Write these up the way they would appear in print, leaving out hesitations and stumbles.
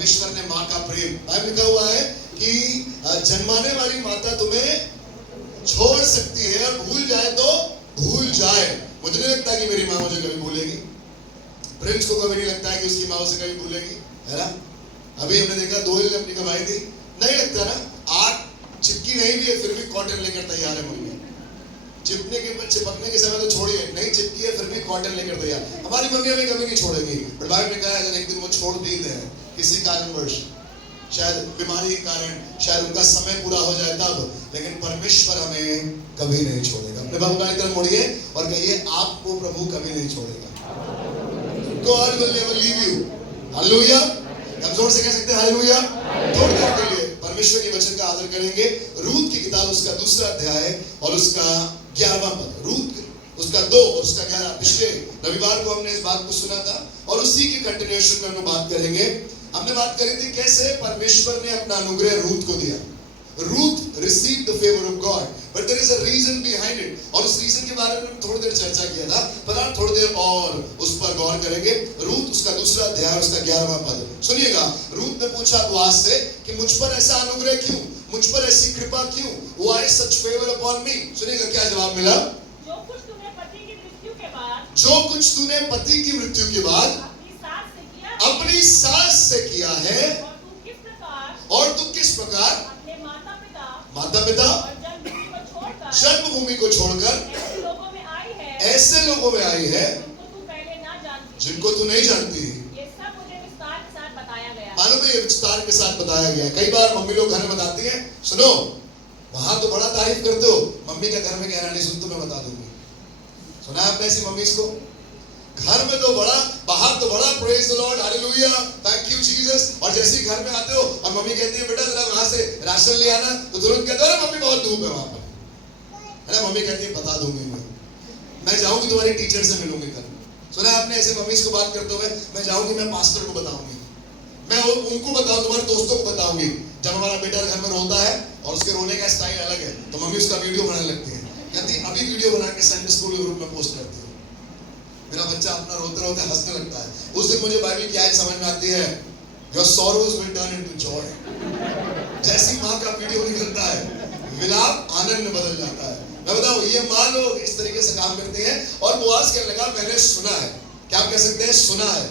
परमेश्वर ने माँ का प्रेम, बाइबल लिखा हुआ है कि जन्माने वाली माता तुम्हें छोड़ सकती है और भूल जाए तो भूल जाए। मुझे नहीं लगता कि मेरी माँ मुझे कभी भूलेगी। प्रिंस को कभी नहीं लगता है कि उसकी माँ उसे कभी भूलेगी, है ना। अभी हमने देखा दोहिल ने अपनी कमाई दी, नहीं लगता ना। आग चिपकी नहीं भी है फिर भी कॉटन लेकर तैयार है मम्मी। चिपकने के समय तो छोड़िए, नहीं चिपकी है फिर भी कॉटन लेकर तैयार। हमारी मम्मी हमें कभी नहीं छोड़ेगी। बट बाइबल में कहा है अगर एक दिन वो छोड़ भी दे किसी कारणवश, शायद बीमारी के कारण, शायद उनका समय पूरा हो जाए तब, लेकिन परमेश्वर हमें कभी नहीं छोड़ेगा। अपने बाबू की तरफ मुड़िए और कहिए आपको प्रभु कभी नहीं छोड़ेगा। God will never leave you. Hallelujah. हम जोर से कह सकते हैं हालेलुया। थोड़ी देर के लिए परमेश्वर के वचन का आदर करेंगे। रूत की किताब उसका 2 अध्याय और उसका 11वां पद। रूत उसका 2 और उसका 11। पिछले रविवार को हमने इस बात को सुना था और उसी की कंटिन्यूएशन में हम बात करेंगे। हमने बात करी थी कैसे परमेश्वर ने अपना अनुग्रह रूत को दिया। Ruth received the favor of God, but there is a reason behind it. और उस रीजन के बारे में हम थोड़ी देर चर्चा किया था, पर आप थोड़ी देर और उस पर गौर करेंगे। रूथ उसका 2 अध्याय उसका 11वां पद सुनिएगा। रूथ ने पूछा बोआज से कि मुझ पर ऐसा अनुग्रह क्यों, मुझ पर ऐसी कृपा क्यों? Why such favor upon me? सुनिएगा क्या जवाब मिला। जो कुछ तूने पति की मृत्यु के बाद, जो कुछ तूने पति की मृत्यु के बाद अपनी सास से किया है, और तू किस प्रकार माता पिता और जन्मभूमि को छोड़कर ऐसे लोगों में आई है जिनको तू नहीं जानती। ये सब मुझे विस्तार के साथ बताया गया। मालूम है ये विस्तार के साथ बताया गया। कई बार मम्मी लोग घर में बताती हैं, सुनो वहां तो बड़ा तारीफ करते हो, मम्मी का घर में कहना नहीं सुन तो मैं बता दूंगी। सुना है आपने ऐसी मम्मी को? घर में तो बड़ा, बाहर तो बड़ा praise the Lord, hallelujah, thank you Jesus, और जैसे ही घर में आते हो और मम्मी कहती है बेटा जरा वहां से राशन ले आना, तो तुरंत कहते हो मम्मी बहुत धूप है वहां पर, है ना। मम्मी कहती है बता दूंगी मैं जाऊंगी तुम्हारी टीचर से मिलूंगी कल। सुना आपने ऐसे मम्मी को बात करते हुए, मैं जाऊंगी मैं पास्टर को बताऊंगी, मैं उनको बताऊं, तुम्हारे दोस्तों को बताऊंगी। जब हमारा बेटा घर में रोता है और उसके रोने का स्टाइल अलग है तो मम्मी उसका वीडियो बनाने लगती है, कहती अभी वीडियो बना के संडे स्कूल के ग्रुप में पोस्ट करती है। मेरा बच्चा अपना रोते रोते हंसने लगता है। उस दिन मुझे बाइबल की आयत समझ में आती है, your sorrows will turn into Joy. जैसी माँ का वीडियो निकलता है विलाप आनंद में बदल जाता है। मैं बताऊं ये माँ लोग इस तरीके से काम करते हैं। और बोआज कहने लगा मैंने सुना है। क्या आप कह सकते हैं? सुना है।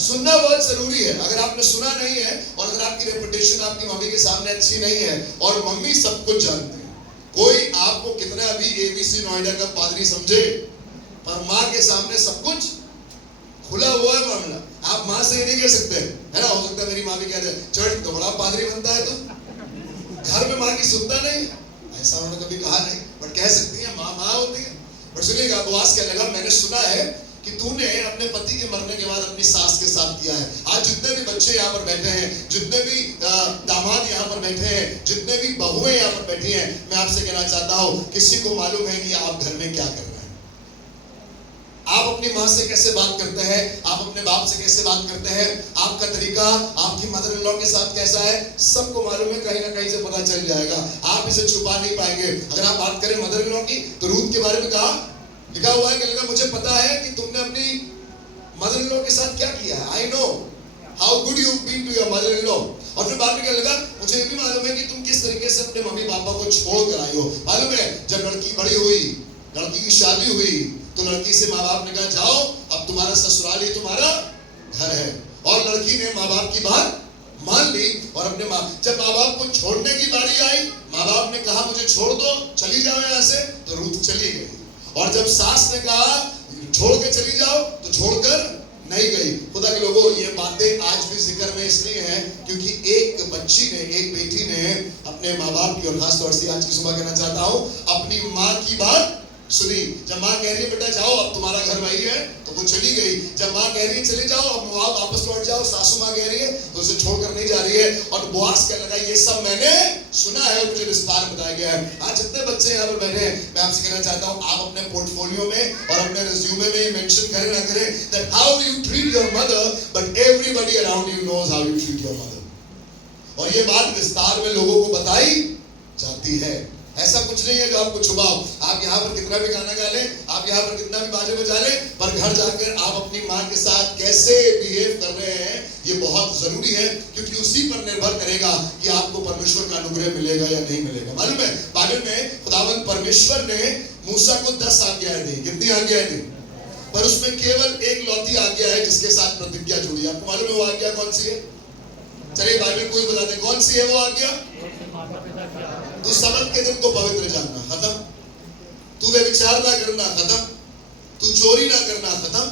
सुनना बहुत जरूरी है। अगर आपने सुना नहीं है और अगर आपकी रेपुटेशन आपकी मम्मी के सामने अच्छी नहीं है, और मम्मी सब कुछ जानती है, कोई आपको कितना भी ABC नोएडा का पादरी समझे, पर माँ के सामने सब कुछ खुला हुआ है मामला। आप माँ से ये नहीं कह सकते, है ना। हो सकता है मेरी माँ भी कह दे चर्च तो बड़ा पादरी बनता है, तो घर में माँ की सुनता नहीं, ऐसा उन्होंने कभी कहा नहीं, बट कह सकती है माँ माँ होती है। बट सुनिएगा बोआज कहने लगा मैंने सुना है कि तूने अपने पति के मरने के बाद अपनी सास के साथ किया है। आज जितने भी बच्चे यहाँ पर बैठे हैं, जितने भी दामाद यहाँ पर बैठे हैं, जितने भी बहुएं यहाँ पर बैठी हैं, मैं आपसे कहना चाहता हूँ किसी को मालूम है कि आप घर में क्या कर रहे हैं? आप अपनी माँ से कैसे बात करते हैं, आप अपने बाप से कैसे बात करते हैं, आपका तरीका आपकी मदर इन लॉ के साथ कैसा है, सबको मालूम है। कहीं ना कहीं से पता चल जाएगा, आप इसे छुपा नहीं पाएंगे। अगर आप बात करें मदर इन लॉ की, तो रूथ के बारे में कहा लिखा हुआ है कि लगा मुझे पता है कि तुमने अपनी मदर इन लॉ के साथ क्या किया है। I know how good you been to your mother in law. और फिर बाद में क्या लगा, मुझे ये भी मालूम है कि तुम किस तरीके से अपने मम्मी पापा को छोड़ कर आई हो। मालूम है जब लड़की बड़ी हुई, लड़की की शादी हुई, तो लड़की से माँ बाप ने कहा जाओ अब तुम्हारा ससुराल ही तुम्हारा घर है। और लड़की ने माँ बाप की बात मान ली और अपने माँ, जब माँ बाप को छोड़ने की बारी आई, माँ बाप ने कहा मुझे छोड़ दो, चली जाओ यहाँ से, तो रूथ चली गई। और जब सास ने कहा छोड़ के चली जाओ, तो छोड़कर नहीं गई। खुदा के लोगों ये बातें आज भी जिक्र में इसलिए हैं क्योंकि एक बच्ची ने, एक बेटी ने अपने माँ बाप की, और खासतौर से आज की सुबह कहना चाहता हूँ, अपनी माँ की बात सुनी। जब माँ कह रही है बेटा जाओ अब तुम्हारा घर वही है, तो वो चली गई। जब माँ कह रही है चले जाओ अब वहां वापस लौट जाओ, सासू माँ कह रही है तो उसे छोड़कर नहीं जा रही है। और बोआज कहने लगा ये सब मैंने सुना है और मुझे विस्तार बताया गया है। आज जितने बच्चे यहाँ पर बैठे हैं, मैं आपसे कहना चाहता हूँ आप अपने पोर्टफोलियो में और अपने रिज्यूमे में मेंशन करें ना करें that how you treat your mother, but everybody around you knows how you treat your mother। और ये बात विस्तार में लोगों को बताई जाती है। ऐसा कुछ नहीं है जो आपको छुपाओ। आप यहाँ पर कितना भी गाना गा लें, आप यहाँ पर कितना भी बाजे बजा लें, पर घर जाकर आप अपनी माँ के साथ कैसे बिहेव कर रहे हैं ये बहुत जरूरी है, क्योंकि उसी पर निर्भर करेगा कि आपको परमेश्वर का अनुग्रह मिलेगा या नहीं मिलेगा। मालूम है बाइबल में खुदावंद परमेश्वर ने मूसा को 10 आज्ञाएं दी। कितनी आज्ञाएं दी? पर उसमें केवल एक लौती आज्ञा है जिसके साथ प्रतिज्ञा जुड़ी। आपको मालूम है वो आज्ञा कौन सी है? चलिए बाइबल को ही बताते हैं कौन सी है वो आज्ञा। तू सबत के दिन को पवित्र जानना, खत्म। तू व्यभिचार ना करना, खत्म। तू चोरी ना करना, खत्म।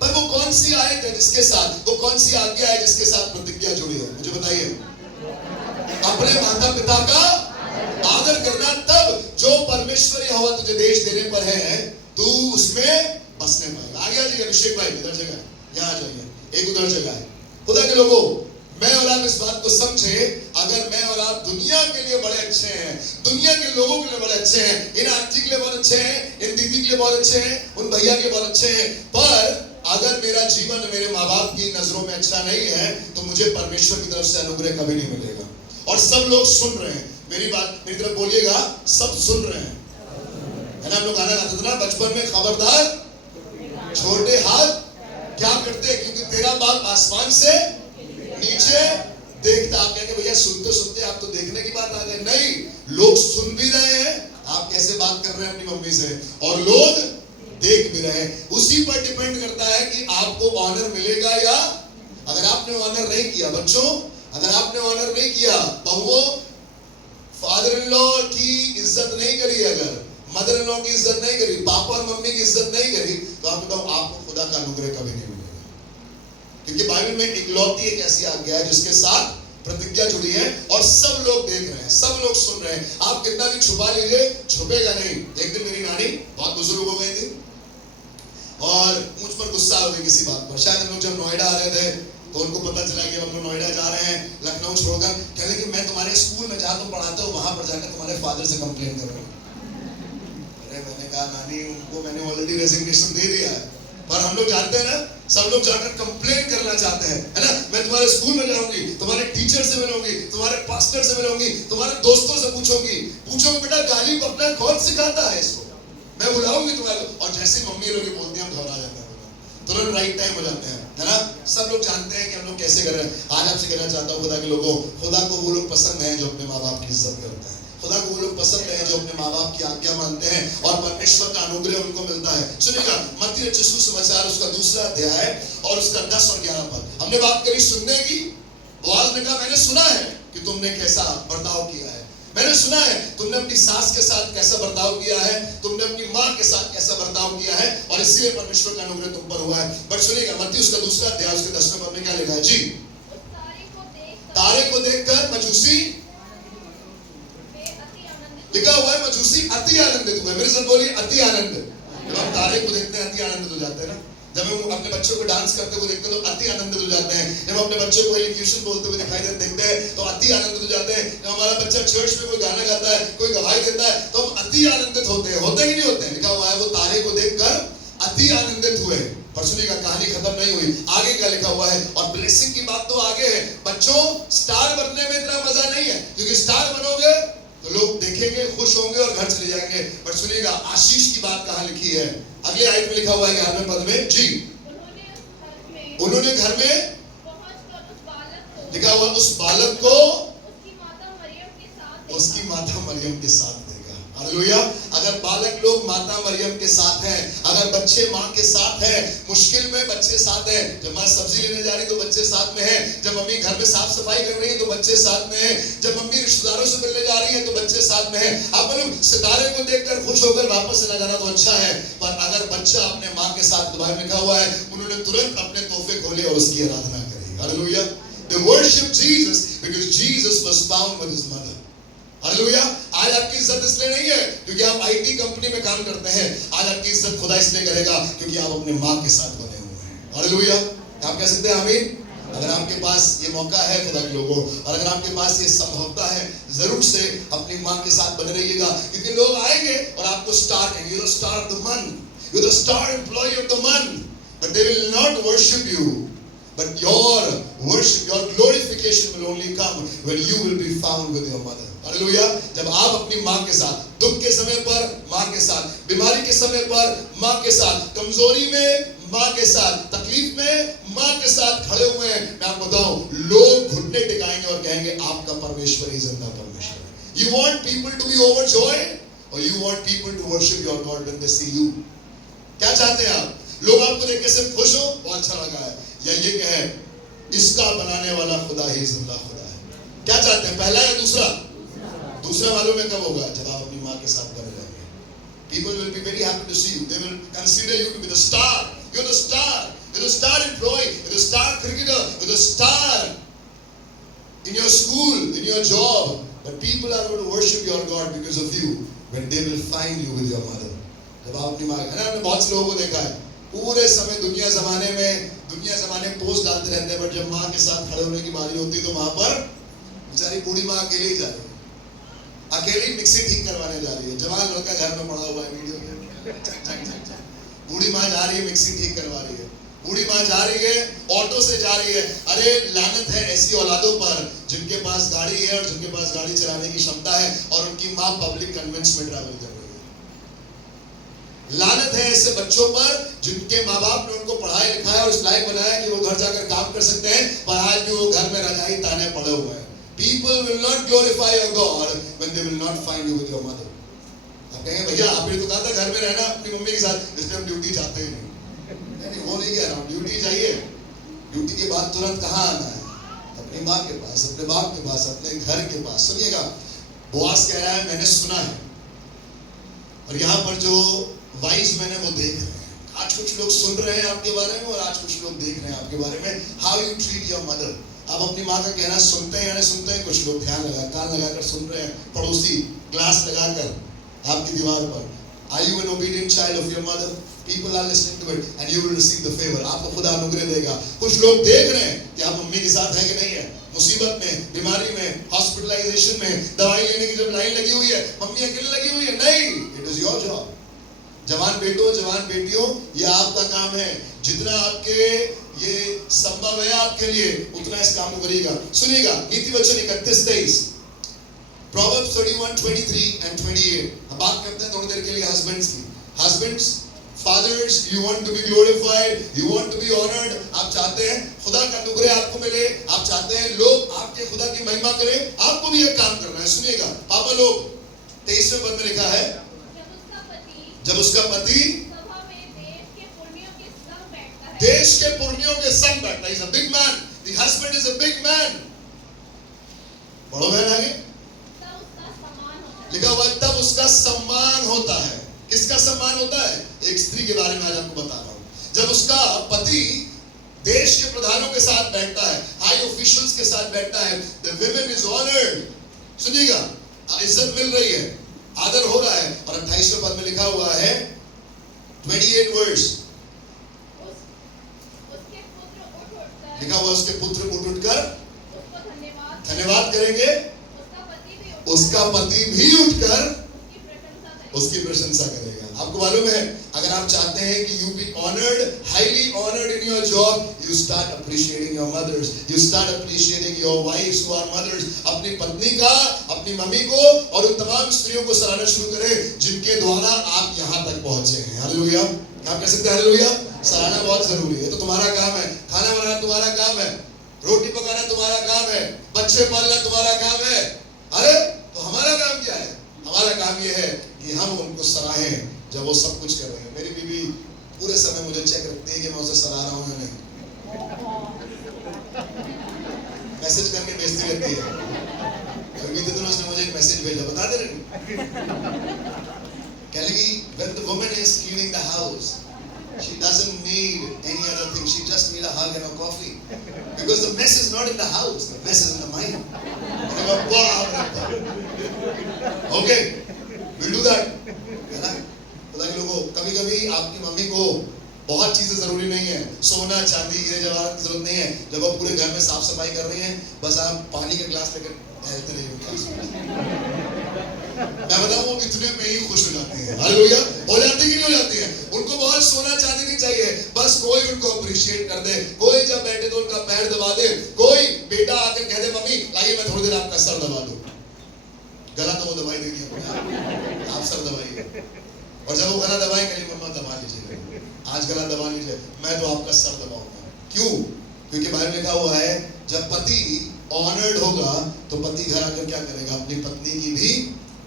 पर वो कौन सी आयत है जिसके साथ, वो कौन सी आज्ञा है जिसके साथ प्रतिज्ञा जुड़ी है? मुझे बताइए। अपने माता पिता का आदर करना, तब जो परमेश्वर यहोवा तुझे देश देने पर है तू उसमें बसने पाएगा। आगे आ जाइए अभिषेक भाई, इधर जगह है, यहाँ आ जाइए, एक उधर जगह है। खुदा के लोगों, मैं और आप इस बात को समझे, अगर मैं और आप दुनिया के लिए बड़े अच्छे हैं, दुनिया के लोगों के लिए बड़े अच्छे हैं, इन आंटी के लिए बहुत अच्छे हैं, इन दीदी के लिए बहुत अच्छे हैं, उन भैया के बहुत अच्छे हैं, पर अगर मेरा जीवन मेरे माँ बाप की नजरों में अच्छा नहीं है तो मुझे परमेश्वर की तरफ से अनुग्रह कभी नहीं मिलेगा। और सब लोग सुन रहे हैं मेरी बात, मेरी तरफ बोलिएगा, सब सुन रहे हैं, है ना? हम लोग गाना गाते थे ना बचपन में, खबरदार छोटे हाथ क्या करते हैं, क्योंकि तेरा बाप आसमान से नीचे देखता। आप कहेंगे भैया सुनते सुनते आप तो देखने की बात आ गई। नहीं, लोग सुन भी रहे हैं आप कैसे बात कर रहे हैं अपनी मम्मी से, और लोग देख भी रहे हैं। उसी पर डिपेंड करता है कि आपको ऑनर मिलेगा या, अगर आपने ऑनर नहीं किया बच्चों, अगर आपने ऑनर नहीं किया, बहुओं फादर इन लॉ की इज्जत नहीं करी, अगर मदर इन लॉ की इज्जत नहीं करी, पापा और मम्मी की इज्जत नहीं करी, तो आप बताओ आपको खुदा का अनुग्रह कभी नहीं मिलेगा। क्योंकि बाइबल में इकलौती एक ऐसी आज्ञा है जिसके साथ प्रतिज्ञा जुड़ी है और सब लोग देख रहे हैं, सब लोग सुन रहे हैं। आप कितना भी छुपा लीजिए, छुपेगा नहीं। एक दिन मेरी नानी बहुत बुजुर्ग हो गई थी और मुझ पर गुस्सा हो गई किसी बात पर। शायद हम लोग जब नोएडा आ रहे थे तो उनको पता चला कि हम लोग नोएडा जा रहे हैं, लखनऊ छोड़कर। कह रहे कि मैं तुम्हारे स्कूल में जहाँ तुम पढ़ाते हो वहां पर जाकर तुम्हारे फादर से कंप्लेन करूंगा। अरे मैंने कहा नानी, उनको मैंने ऑलरेडी रेजिग्नेशन दे दिया है, पर हम लोग जानते हैं ना, सब लोग जाकर कंप्लेन करना चाहते हैं, है ना? मैं तुम्हारे स्कूल में जाऊंगी, तुम्हारे टीचर से मिलूंगी, तुम्हारे पास्टर से मिलूंगी, तुम्हारे दोस्तों से पूछूंगी बेटा गाली बकना कौन सिखाता है इसको, मैं बुलाऊंगी तुम्हारे। और जैसे मम्मी लोग बोलती हैं हम घबरा जाते हैं, तुरंत राइट टाइम हो जाते हैं, है ना? सब लोग जानते हैं कि हम लोग कैसे कर रहे हैं। आज आपसे कहना चाहता हूँ खुदा के लोगों, खुदा को वो लोग पसंद हैं जो अपने माँ बाप की इज्जत करते हैं। खुदा को वो लोग पसंद है जो अपने माँ बाप की आज्ञा मानते हैं और परमेश्वर का अनुग्रह उनको मिलता है। सुनिएगा मत्ती रचित सुसमाचार उसका 2 अध्याय और उसका 10 और 11 पद। हमने बात करी सुनने की। बोआज ने कहा मैंने सुना है कि तुमने कैसा बर्ताव किया है, मैंने सुना है तुमने अपनी सास के साथ कैसा बर्ताव किया है, तुमने अपनी माँ के साथ कैसा बर्ताव किया है, और इसलिए परमेश्वर का अनुग्रह तुम पर हुआ है। बट सुनिएगा मत्ती उसका 2 अध्याय उसके 10वें पद में क्या लिखा है जी? तारे को देखकर मजूसी, लिखा हुआ है मजूसी अति आनंदित हुए। मेरे साथ बोलिए अति आनंद। जब हम तारे को देखते हैं अति आनंदित हो जाते हैं ना। जब हम अपने बच्चों को डांस करते हुए देखते हैं तो अति आनंदित हो जाते हैं। जब अपने बच्चों को एलिक्यूशन बोलते हुए दिखाई देखते हैं तो अति आनंदित हो जाते हैं। जब हमारा बच्चा चर्च में कोई गाना गाता है, कोई गवाही देता है, तो हम अति आनंदित होते हैं। होते ही नहीं होते हैं? लिखा हुआ है वो तारे को देखकर अति आनंदित हुए। पर सुनिएगा कहानी खत्म नहीं हुई, आगे क्या लिखा हुआ है। और ब्लेसिंग की बात तो आगे है। बच्चों स्टार बनने में इतना मजा नहीं है, क्योंकि स्टार बनोगे तो लोग देखेंगे, खुश होंगे और घर चले जाएंगे। पर सुनिएगा आशीष की बात कहाँ लिखी है? अगले आयत में लिखा हुआ है 11वें पद में जी, उन्होंने घर में लिखा हुआ उस बालक को उसकी माता मरियम के साथ देगा। हालेलुया। अगर बालक लोग माता मरियम के साथ हैं, अगर बच्चे माँ के साथ हैं, मुश्किल में बच्चे साथ हैं, जब माँ सब्जी लेने जा रही तो बच्चे साथ में है, जब मम्मी घर में साफ सफाई कर रही है तो बच्चे साथ में है, जब मम्मी रिश्तेदारों से मिलने जा रही है तो बच्चे साथ में है। आप बोलो सितारे को देखकर खुश होकर वापस चला जाना तो अच्छा है, पर अगर बच्चा अपने माँ के साथ, बाहर लिखा हुआ है उन्होंने तुरंत अपने तोहफे खोले और उसकी आराधना करी। Hallelujah. They worship Jesus because Jesus was found with his mother. Hallelujah. आज आपकी इज्जत इसलिए नहीं है क्योंकि आप आईटी कंपनी में काम करते हैं, आज आपकी इज्जत खुदा इसलिए करेगा क्योंकि आप अपने माँ के साथ बने हुए हैं। हालेलुया। आप कह सकते हैं आमीन। अगर आपके पास ये मौका है खुदा के लोगों, और अगर आपके पास ये संभवता है, जरूर से अपनी माँ के साथ बने रहिएगा, क्योंकि लोग आएंगे और आपको स्टार कहेंगे, you're the star of the month, you're the star employee of the month, but they will not worship you, but your worship, your glorification appreciation will only come when you will be found with your mother. Hallelujah. जब आप अपनी माँ के साथ, दुख के समय पर माँ के साथ, बीमारी के समय पर माँ के साथ, कमजोरी में माँ के साथ, तकलीफ में माँ के साथ खड़े हुए हैं, मैं आपको बताऊं, लोग घुटने टिकाएंगे और कहेंगे आपका परमेश्वर ही जिंदा परमेश्वर है। You want people to be overjoyed or you want people to worship your God when they see you? क्या चाहते हैं आप? लोग आपको देख के सिर्फ खुश हो, बहुत अच्छा लगा है, या ये कहे इसका बनाने वाला खुदा ही जिंदा खुदा है? क्या चाहते हैं, पहला या दूसरा? दूसरा मालूम है कब होगा? जब आप अपनी माँ के साथ बने रहेंगे। People will be very happy to see you. They will consider you to be the star. You're the star. You're the star employee. You're the star cricketer. You're the star in your school, in your job. But people are going to worship your God because of you when they will find you with your mother. जब आप अपनी माँ, है ना, हमने बहुत से लोगों को देखा है पूरे समय दुनिया जमाने में पोस्ट डालते रहते हैं, बट जब माँ के साथ खड़े होने की बारी होती है तो वहां पर बेचारी बूढ़ी माँ अकेले ही जा रही है, अकेली मिक्सी ठीक करवाने जा रही है। जवान लड़का घर में पड़ा हुआ है, वीडियो में बूढ़ी माँ जा रही है, मिक्सी ठीक करवा रही है, बूढ़ी माँ जा रही है, ऑटो से जा रही है। अरे लानत है ऐसी औलादों पर जिनके पास गाड़ी है और जिनके पास गाड़ी चलाने की क्षमता है और उनकी माँ पब्लिक कन्वेंस में ट्रैवल कर रही है। लानत है ऐसे बच्चों पर जिनके माँ बाप ने उनको पढ़ाया लिखाया और इस लायक बनाया कि वो घर जाकर काम कर सकते हैं, पर आज भी वो घर में रजाई ताने पड़े हुए हैं। People will not glorify your God when they will not find you with your mother. आप कहेंगे भैया आपने तो कहा था घर में रहना अपनी मम्मी के साथ, इसलिए हम ड्यूटी जाते ही नहीं। वो नहीं कह रहा हूँ, ड्यूटी चाहिए, ड्यूटी के बाद तुरंत कहाँ आना है? अपनी माँ के पास, अपने बाप के पास, अपने घर के पास। सुनिएगा, बोआज कह रहा है मैंने सुना है, और यहाँ पर जो वाइज मैंने वो देख रहे हैं। आज कुछ लोग सुन रहे हैं आपके बारे में और आज कुछ लोग देख रहे हैं आपके बारे में। How you treat your mother. आप अपनी माँ का कहना सुनते हैं या नहीं सुनते हैं? कुछ लोग ध्यान कान लगाकर सुन रहे हैं, पड़ोसी ग्लास लगाकर आपकी दीवार पर। Are you an obedient child of your mother? People are listening to it and you will receive the favor. आपको खुदा अनुग्रह देगा। कुछ लोग देख रहे हैं कि आप मम्मी के साथ है कि नहीं है, मुसीबत में, बीमारी में, हॉस्पिटलाइजेशन में, दवाई लेने की जब लाइन लगी हुई है, मम्मी अकेले लगी हुई है। नहीं, इट इज योर जॉब। जवान बेटों, जवान बेटियों, ये आपका काम है। जितना आपके ये संभव है आपके लिए, उतना इस काम को करिएगा। सुनिएगा, नीति वचन 31:23, Proverbs 31:23 and 28। अब बात करते हैं थोड़ी देर के लिए हस्बैंड्स की। Husbands, fathers, you want to be glorified, you want to be honored। आप चाहते हैं खुदा का अनुग्रह आपको मिले, आप चाहते हैं लोग आपके खुदा की महिमा करें, आपको भी एक काम करना है। सुनिएगा, पापा लोग, 23वें पद में लिखा है, जब उसका पति देश के पुरनियों के संग बैठता है। He's a big man. The husband is a big man. पढ़ो बहन आगे, लिखा हुआ तब उसका सम्मान होता है। किसका सम्मान होता है? एक स्त्री के बारे में आज आपको बता रहा हूं। जब उसका पति देश के प्रधानों के साथ बैठता है, हाई ऑफिशियल्स के साथ बैठता है, the women is honored। सुनिएगा, इज्जत मिल रही है, आदर हो रहा है। और 28वें पद में लिखा हुआ है, 28 वर्ष लिखा हुआ, उसके पुत्र उठ उठकर धन्यवाद करेंगे, उसका पति भी उठकर उसकी प्रशंसा करेगा। आपको मालूम है, अगर आप चाहते हैं कि you be honoured, highly honoured in your job, you start appreciating your mothers, you start appreciating your wifes who are mothers. अपनी पत्नी का, अपनी मम्मी को और उन तमाम स्त्रियों को सराहना शुरू करें जिनके द्वारा आप यहाँ तक पहुंचे हैं। हालेलुया। आप कह सकते हैं हालेलुया। सराहना बहुत जरूरी है। तो तुम्हारा काम है, खाना बनाना तुम्हारा काम है, रोटी पकाना तुम्हारा काम है, बच्चे पालना तुम्हारा काम है। अरे तो हमारा काम क्या है? हमारा काम यह है कि हम उनको सराहें जब वो सब कुछ कर रहे हैं। मेरी बीवी पूरे समय मुझे चेक रखती है कि मैं उसे सराह रहा हूं या नहीं, मैसेज करके भेजती रहती है। बीते दिनों उसने मुझे एक मैसेज भेजा, बता दे रही, कह लगी when the woman is cleaning the house, she doesn't need any other thing, she just need a hug and a coffee, because the mess is not in the house, the mess is in the mind। Okay, we'll do that, है ना? पता कि लोगों, कभी-कभी आपकी mummy को बहुत चीजें जरूरी नहीं है, सोना चांदी हीरे जवाहरात की जरूरत नहीं है। जब आप पूरे घर में साफ सफाई कर रही हैं, बस आप पानी का गिलास लेकर टहलते रहिए। मैं बताऊं, वो इतने में ही खुश हो जाती है। हालेलुया। हो जाती कि नहीं हो जाती है? उनको बहुत सोना चांदी नहीं चाहिए, बस कोई उनको अप्रिशिएट कर दे, कोई जब बैठे तो उनका पैर दबा दे, कोई बेटा आकर कह दे आइए मैं थोड़ी देर आपका सर दबा दूं। गला तो वो दवाई देगी अपने आप सर दबाइए, और जब वो गला दबाएंगे नहीं मम्मा दबा लीजिए, आज गला दबा लीजिए, मैं तो आपका सर दबाऊंगा। क्यों? क्योंकि बाइबल में लिखा हुआ है जब पति ऑनर्ड होगा तो पति घर आकर क्या करेगा? अपनी पत्नी की भी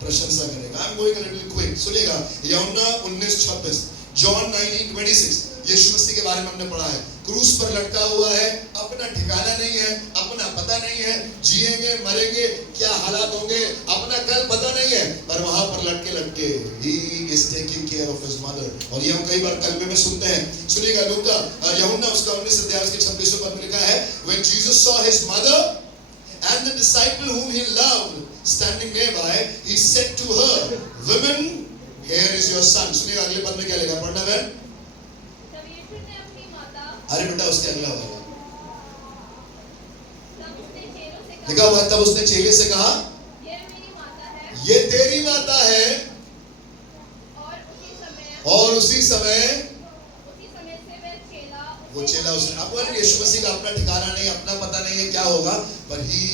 प्रशंसा करेगा। I am going a little quick, सुनिएगा। यूहन्ना 19:26, जॉन 19:26, यीशु मसीह के बारे में हमने पढ़ा है। क्रूस पर लटका हुआ है, अपना ठिकाना नहीं है, अपना पता नहीं है, जिएंगे मरेंगे क्या हालात होंगे अपना कल पता नहीं है, पर वहां पर लटके लटके he is taking care of his mother. और ये हम कई बार कलमे में सुनते हैं। सुनिएगा लूका यूहन्ना उसका 19 अध्याय उसके 26 पद में लिखा है, when Jesus saw his mother and the disciple whom he loved standing nearby, he said to her, women, here is your son. सुनिएगा अगले पद में क्या लिखा, पढ़ना बहन। अरे बेटा उसके अगला वाला लिखा हुआ है, तब उसने चेले से कहा ये मेरी माता है, ये तेरी माता है। और उसी समय से वह चेला वो चेला उसने, आपको यीशु मसीह का अपना ठिकाना नहीं, अपना पता नहीं है क्या होगा, पर he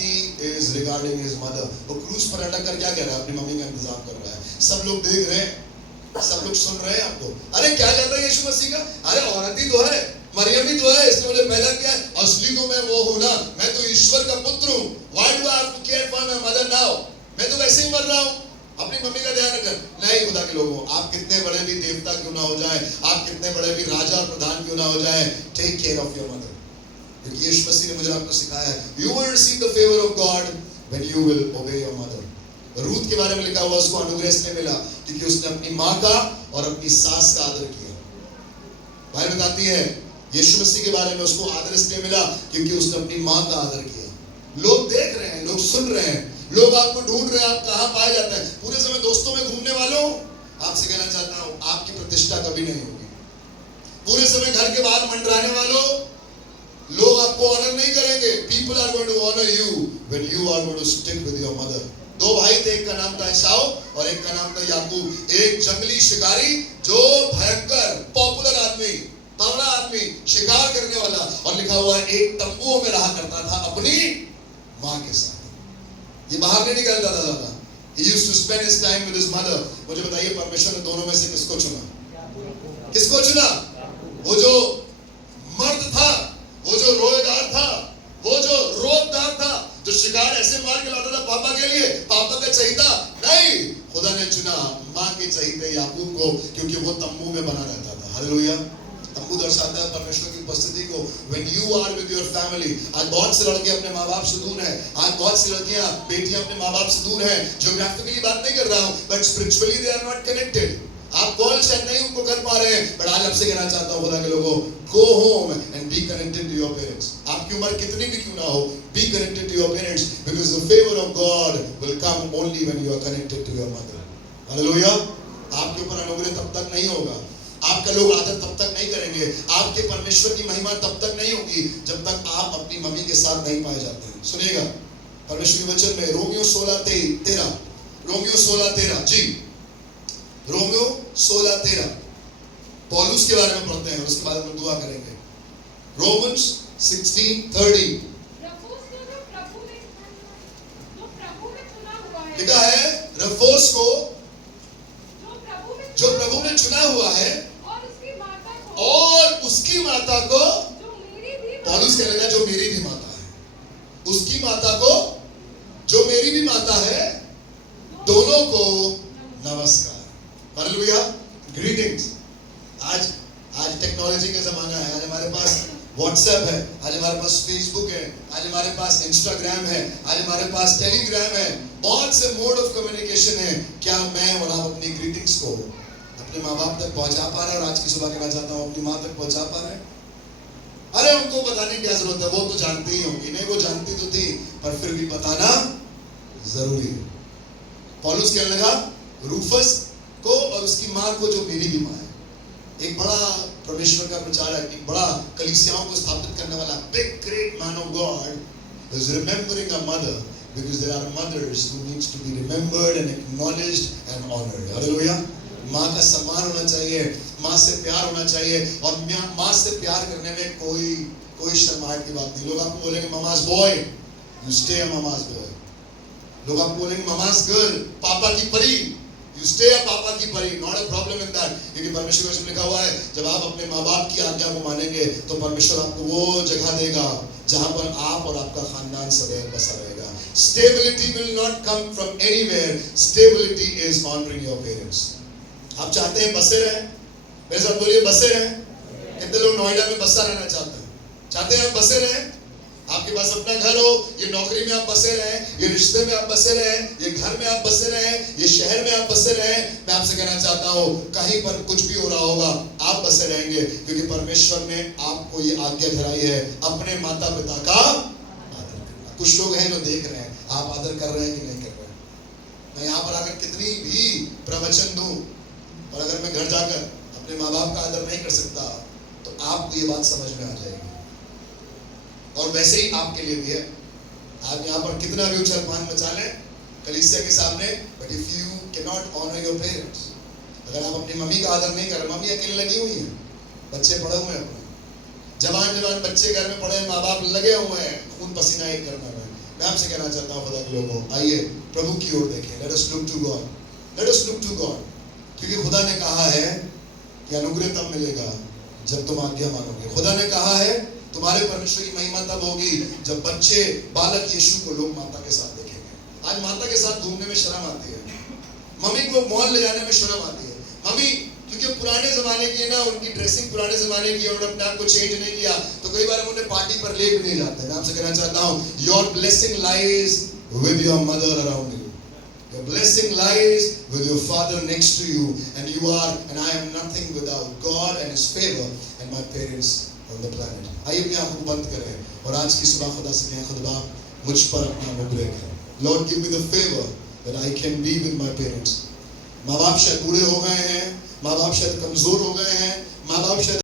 is regarding his mother. वो क्रूस पर अटक कर क्या कह रहा है? अपनी मम्मी का इंतजार कर रहा है। सब लोग देख रहे हैं, सब लोग सुन रहे हैं आपको। अरे क्या कहता है यीशु मसीह का? अरे औरत ही तो है, मरियम ही तो है, इसने मुझे पैदा किया है, असली तो मैं वो हूं ना, मैं तो ईश्वर का पुत्र हूं। Why do I have to care for my mother now? मैं तो वैसे ही मर रहा हूं, अपनी मम्मी का ध्यान रखकर। नहीं खुदा के लोगों, आप कितने बड़े भी देवता क्यों ना हो जाए, आप कितने बड़े भी राजा और प्रधान क्यों ना हो जाए, take care of your mother. क्योंकि यीशु मसीह ने मुझे आपको सिखाया है, you will receive the favour of God when you will obey your mother. Ruth के बारे में लिखा हुआ, उसको अनुग्रह इसलिए मिला क्योंकि उसने अपनी माँ का और अपनी सास का आदर किया। बाइबल बताती है यीशु मसीह के बारे में उसको आदर इसलिए मिला क्योंकि उसने अपनी माँ का आदर किया। लोग देख रहे हैं, लोग सुन रहे हैं, लोग आपको ढूंढ रहे हैं, आप कहां पाए जाते हैं। पूरे समय दोस्तों में घूमने वालों, आपसे कहना चाहता हूं आपकी प्रतिष्ठा कभी नहीं होगी। पूरे समय घर के बाहर मंडराने वालों, लोग आपको ऑनर नहीं करेंगे। People are going to honour you when you are going to stick with your mother. दो भाई थे, एक का नाम था एसाव और एक का नाम था याकूब। एक जंगली शिकारी जो भयंकर पॉपुलर आदमी, तगड़ा आदमी, शिकार करने वाला, और लिखा हुआ है एक तंबुओं में रहा करता था अपनी मां के साथ। ये बाहर नहीं निकलता था ज्यादा। He used to spend his time with his mother। मुझे बताइए परमेश्वर ने दोनों में से किसको चुना? किसको चुना? वो जो मर्द था, वो जो रोएदार था, वो जो रोबदार था, जो शिकार ऐसे मार के लाता था पापा के लिए, पापा का चहीता नहीं, खुदा ने चुना मां के चहीते याकूब को, क्योंकि वो तंबू में बना रहता था। हालेलुया। तंबू दर्शाता है परमेश्वर की उपस्थिति को। When you are with your family, आज बहुत से लड़के अपने माँ बाप से दूर हैं, आज बहुत सी लड़कियां, बेटियां अपने माँ बाप से दूर हैं। ज्योग्राफिकली बात नहीं कर रहा हूँ, but spiritually they are not connected। आप कॉल शायद नहीं उनको कर पा रहे हैं, but आज आपसे कहना चाहता हूँ खुदा के लोगों, go home and be connected to your parents। आपकी उम्र कितनी भी क्यों ना हो, be connected to your parents because the favor of God will come only when you are connected to your mother। Hallelujah. आपके ऊपर अनुग्रह तब तक नहीं होगा, आपका लोग आदर तब तक नहीं करेंगे, आपके परमेश्वर की महिमा तब तक नहीं होगी जब तक आप अपनी मम्मी के साथ नहीं पाए जाते हैं। सुनिएगा परमेश्वर के वचन में रोमियो 16:13, रोमियो 16:13, जी रोमियो 16:13 पौलुस के बारे में पढ़ते हैं, उसके बाद में दुआ करेंगे। रोमन्स 16:30 लिखा है, रफोस को जो प्रभु ने चुना हुआ है और उसकी माता को, पौलुस कह लेगा जो मेरी भी माता है, उसकी माता को जो मेरी भी माता है, दोनों को नमस्कार। हालेलुया। ग्रीटिंग्स। आज टेक्नोलॉजी का जमाना है, आज हमारे पास व्हाट्सएप है, आज हमारे पास फेसबुक है, आज हमारे पास इंस्टाग्राम है, आज हमारे पास टेलीग्राम है, बहुत से मोड ऑफ कम्युनिकेशन है। क्या मैं और आप अपनी ग्रीटिंग्स को अपने माँ बाप तक पहुंचा पा रहे हैं? और आज की सुबह कहना चाहता हूँ अपनी माँ तक पहुंचा पा रहे हैं? अरे उनको बताने की क्या जरूरत है, वो तो जानती ही होंगी। नहीं, वो जानती तो थी, पर फिर भी बताना जरूरी है। पौलुस कहने लगा रूफस को और उसकी माँ को जो मेरी भी माँ है। एक बड़ा परमेश्वर का प्रचारक, एक बड़ा कलीसियाओं को स्थापित करने वाला big great man of God is remembering a mother because there are mothers who needs to be remembered and acknowledged and honored। Hallelujah. माँ का सम्मान होना चाहिए, माँ से प्यार होना चाहिए, और माँ से प्यार करने में कोई शर्माहट की बात नहीं। लोग आपको बोलेंगे ममा's boy, you stay a Mama's boy. लोग आप बोलेंगे ममास गर्ल, पापा की परी. यू स्टे अ पापा की परी. Not a problem in that. क्योंकि परमेश्वर वचन में लिखा हुआ है जब आप अपने माँ बाप की आज्ञा को मानेंगे तो परमेश्वर आपको वो जगह देगा जहां पर आप और आपका खानदान सदैव बसा रहेगा. Stability will not come from anywhere. Stability is honoring your parents. आप चाहते हैं बसे रहें? मेरे साथ बोलिए बसे रहें. कितने लोग नोएडा में बसा रहना चाहते हैं? चाहते हैं आप बसे रहें? आपके पास अपना घर हो, ये नौकरी में आप बसे रहें, ये रिश्ते में आप बसे रहें, ये घर में आप बसे रहें, ये शहर में आप बसे रहें. मैं आपसे कहना चाहता हूँ कहीं पर कुछ भी हो रहा होगा आप बसे रहेंगे क्योंकि परमेश्वर ने आपको ये आज्ञा ठहराई है अपने माता पिता का आदर करना. कुछ लोग हैं जो देख रहे हैं आप आदर कर रहे हैं कि नहीं कर रहे हैं. मैं यहाँ पर आकर कितनी भी प्रवचन दूं और अगर मैं घर जाकर अपने माँ बाप का आदर नहीं कर सकता तो आपको ये बात समझ में आ जाएगी. और वैसे ही आपके लिए भी है. आप यहाँ पर कितना भी उछल पान मचा लें कलीसिया के सामने, but if you can not honour your parents, अगर आप अपनी मम्मी का आदर नहीं कर रहे, मम्मी अकेले लगी हुई है, बच्चे पड़े हुए हैं अपने, जवान बच्चे घर में पड़े हैं, माँ बाप लगे हुए हैं खून पसीना एक करने में. मैं आपसे कहना चाहता हूँ खुदा के लोगों, आइए प्रभु की ओर देखें. Let us look to God. Let us look to God. क्योंकि खुदा ने कहा है कि अनुग्रह तब मिलेगा जब तुम आज्ञा मानोगे. खुदा ने कहा है तुम्हारे परमेश्वर की महिमा तब होगी जब बच्चे बालक यीशु को लोग माता के साथ देखेंगे. आज माता के साथ घूमने में शर्म आती है, मम्मी को मॉल ले जाने में शर्म आती है. मम्मी क्योंकि पुराने जमाने की है ना, उनकी ड्रेसिंग पुराने जमाने की है, उन्होंने अपने आप को चेंज नहीं किया तो कई बार हम उन्हें पार्टी पर ले भी नहीं जाते. मैं आपसे कहना चाहता हूँ your blessing lies with your mother around you. Your blessing lies with your father next to you, and you are and I am nothing without God and His favor and my parents on the planet. आइए अपनी आंखों को बंद करें और आज की सुबह खुदा से कहें खुदा मुझ पर अपना अनुग्रह कर. Lord give me the favor that I can be with my parents. माँ बाप शायद बूढ़े हो गए हैं, माँ बाप शायद कमजोर हो गए हैं, माँ बाप शायद